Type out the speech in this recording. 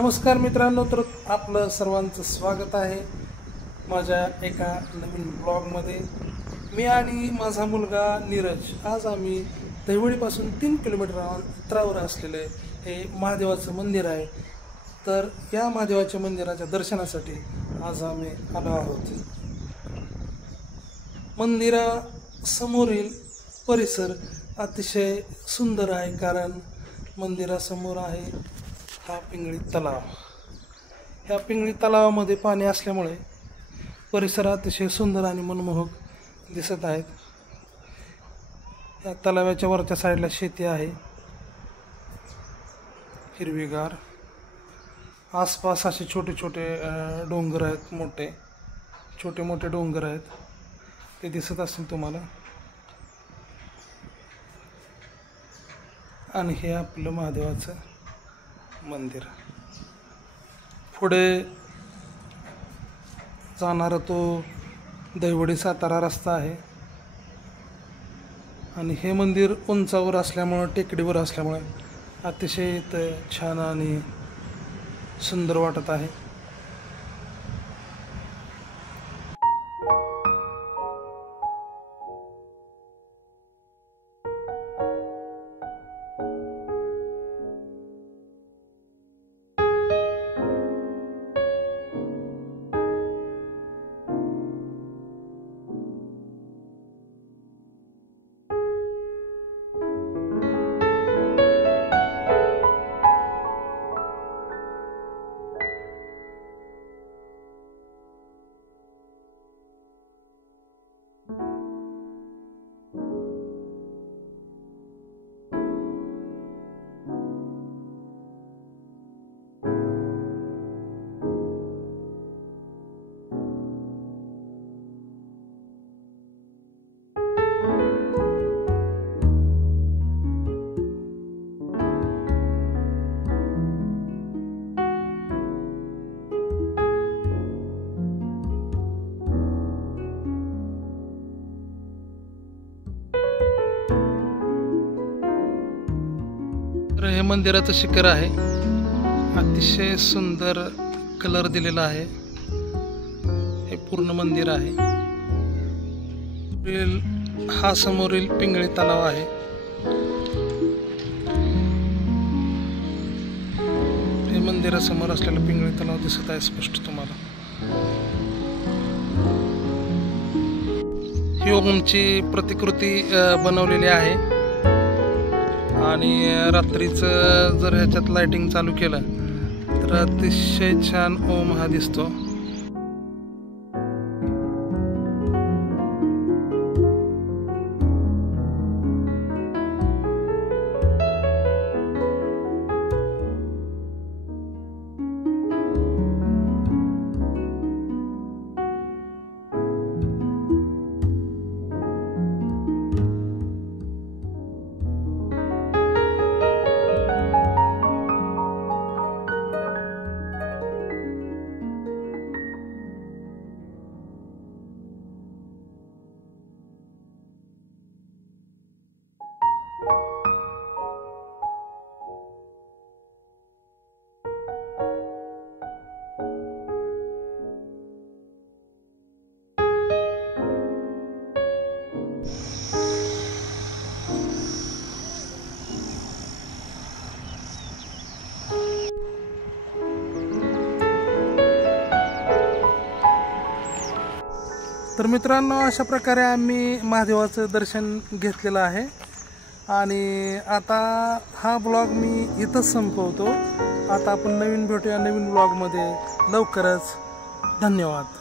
नमस्कार मित्रांनो, तर आपलं सर्वांचं स्वागत आहे माझ्या एका नवीन ब्लॉगमध्ये। मी आणि माझा मुलगा नीरज आज आम्ही दहिवडीपासून 3 किलोमीटर अंतरावर असलेले हे महादेवाचं मंदिर आहे। तर या महादेवाच्या मंदिराच्या दर्शनासाठी आज आम्ही आलो आहोत। मंदिरासमोरील परिसर अतिशय सुंदर आहे, कारण मंदिरासमोर आहे हा पिंगळी तलाव। ह्या पिंगळी तलावामध्ये पाणी असल्यामुळे परिसर अतिशय सुंदर आणि मनमोहक दिसत आहेत। या तलावाच्या वरच्या साईडला शेती आहे, हिरवीगार। आसपास असे छोटे छोटे डोंगर आहेत, छोटे मोठे डोंगर आहेत, ते दिसत असतील तुम्हाला। आणि हे आपलं महादेवाचं मंदिर। पुढे जाणारा तो दहिवडी सातारा रस्ता आहे। आणि हे मंदिर उंचावर असल्यामुळे, टेकडीवर असल्यामुळे अतिशय छान आणि सुंदर वाटत आहे। हे मंदिराचं शिखर आहे, अतिशय सुंदर कलर दिलेला आहे। हे पूर्ण मंदिर आहे। हा समोरील पिंगळी तलाव आहे। हे मंदिरासमोर असलेला पिंगळी तलाव दिसत आहे स्पष्ट तुम्हाला। ही ओमची प्रतिकृती बनवलेली आहे। आणि रात्रीचं जर ह्याच्यात लाइटिंग चालू केलं तर अतिशय छान ओम हा दिसतो। तर मित्रांनो, अशा प्रकारे आम्ही महादेवाचं दर्शन घेतलेलं आहे। आणि आता हा ब्लॉग मी इथंच संपवतो। आता आपण नवीन भेटूया नवीन ब्लॉगमध्ये लवकरच। धन्यवाद।